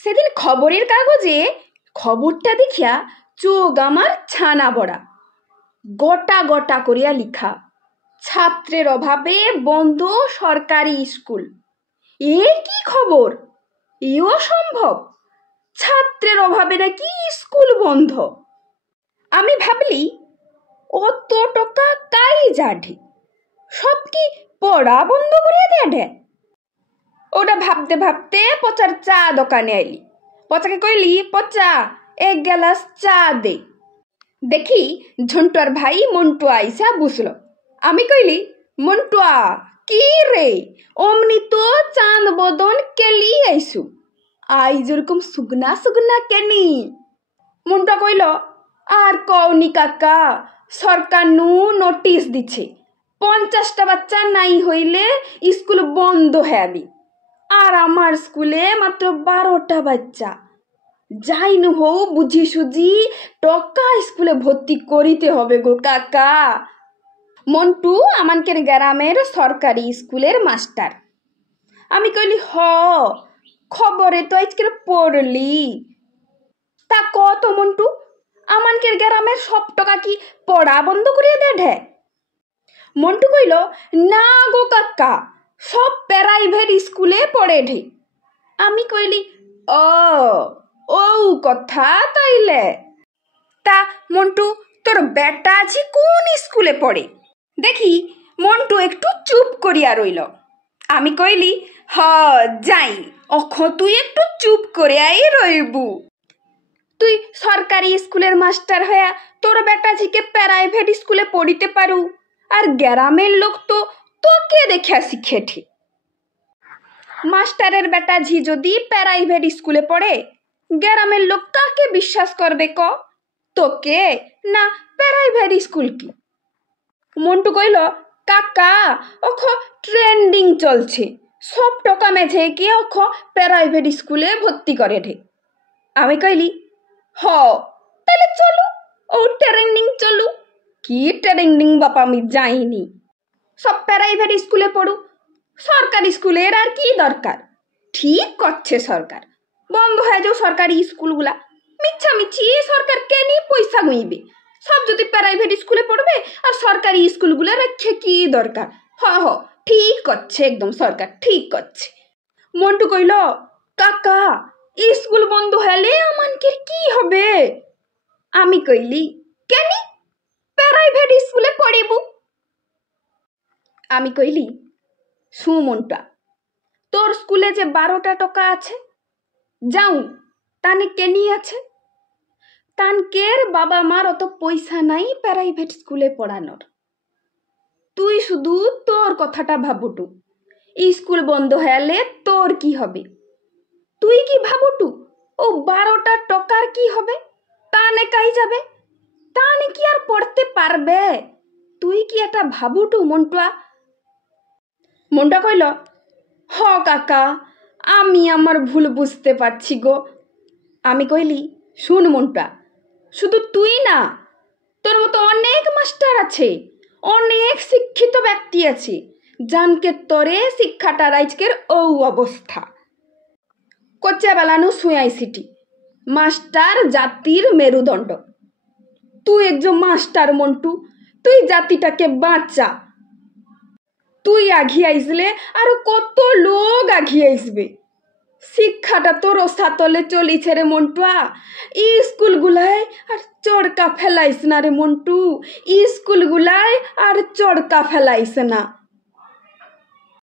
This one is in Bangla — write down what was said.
সেদিন খবরের কাগজে খবরটা দেখিয়া চোখ আমার ছানা বড়া, গোটা গোটা করিয়া লিখা, ছাত্রের অভাবে বন্ধ সরকারি স্কুল। এ কি খবর? এও সম্ভব? ছাত্রের অভাবে নাকি স্কুল বন্ধ? আমি ভাবলি অত টাকা কাই যাঢে, সব কি পড়া বন্ধ করিয়া দেয়? ওটা ভাবতে ভাবতে পচার চা দোকানে আইলি। পচাকে কইলি, পচা এক গ্লাস চা দে। দেখি ঝন্টুয়ার ভাই মন্টুয়া আইসা বুঝলো। আমি কইলি, মন্টুয়া কি রে, অমনি তো চাঁদ বদন কেলি আইসু, আই যেরকম সুগনা সুগনা কেনি? মন্টুয়া কইল, আর কওনি কাকা, সরকার নু নোটিশ দিছে 50টা বাচ্চা নাই হইলে স্কুল বন্ধ হ্যাবি। আর আমার স্কুলে মাত্র 12টা বাচ্চা। যাই নু হও বুঝি সুঝি টকা স্কুলে ভর্তি করিতে হবে গো কাকা। মন্টু আমানকের গ্রামের সরকারি স্কুলের মাস্টার। আমি কইলি, হ খবরে তো আজকের পড়লি। তা কত মন্টু, আমানকের গ্রামের সব টাকা কি পড়া বন্ধ করিয়া দেঢে? মন্টু কইল, না গো কাকা, সব প্রাইভেট স্কুলে পড়ে ঢে। আমি কইলি, ও কথা তাইলে। তা মন্টু, তোর বেটা আজি কোন স্কুলে পড়ে? দেখি মন্টু একটু চুপ করিয়া রইল। আমি কইলি, যাই, অখ তুই একটু চুপ করিয়াই রইবু। তুই সরকারি স্কুলের মাস্টার হইয়া তোর বেটাজিকে প্রাইভেট স্কুলে পড়িতে পারু, আর গ্রামের লোক তো তোকে দেখিয়া শিখেঠে। মাস্টারের বেটাঝি যদি প্রাইভেট স্কুলে পড়ে, গ্রামের লোক কাকে বিশ্বাস করবে ক, তোকে না প্রাইভেট স্কুল কি? মন্টু কইল, কাকা অখ ট্রেন্ডিং চলছে, সব টাকা মেঝে কি অখ প্রাইভেট স্কুলে ভর্তি করে ঢে। আমি কইলি, তাহলে চলু, ও ট্রেন্ডিং চলু। কি ট্রেন্ডিং বাপা আমি যাইনি, সব প্রাইভেট স্কুলে পড়ু, সরকারি স্কুলের আর কি দরকার? ঠিক করছে সরকার, বন্ধ হয়ে যাও সরকারি স্কুলগুলা। মিছামিছি সরকার কেনি পয়সা গুইবে? সব যদি প্রাইভেট স্কুলে পড়বে, আর সরকারি স্কুলগুলা রেখে কি দরকার? ঠিক করছে, একদম সরকার ঠিক করছে। মন্টু কইল, কাকা স্কুল বন্ধ হলে আমানকের কি হবে? আমি কইলি, কেনি প্রাইভেট স্কুলে পড়িবু। আমি কইলি, শু মন্টুয়া, তোর স্কুলে যে 12টা টাকা আছে, যাও তানে কেনি আছে? তানকের বাবা মার অত পয়সা নাই প্রাইভেট স্কুলে পড়ানোর। তুই শুধু তোর কথাটা ভাবুটু, স্কুল বন্ধ হলে তোর কি হবে? তুই কি ভাবুটু ও 12টা টাকার কি হবে? তানে কাই যাবে, তানে কি আর পড়তে পারবে? তুই কি এটা ভাবুটু মন্টুয়া? মন্টুয়া কইল, কাকা, আমি আমার ভুল বুঝতে পারছি গো। আমি কইলি, শুন মন্টুয়া, শুধু তুই না, তোর মতো অনেক মাস্টার আছে, অনেক শিক্ষিত ব্যক্তি আছে, জানকে তোরে শিক্ষাটার আজকের ও অবস্থা। কোচা বেলানো শুয়াইছিটি, মাস্টার জাতির মেরুদণ্ড। তুই একজন মাস্টার মন্টু, তুই জাতিটাকে বাঁচা। তুই আগিয়ে আইসলে আর কত লোক আগিয়ে আসবে। শিক্ষাটা তোর সাতলে চলিছে রে মন্টুয়া, স্কুলগুলায় আর চড়কা ফেলাইস না রে মন্টু, স্কুলগুলায় আর চড়কা ফেলাইস না।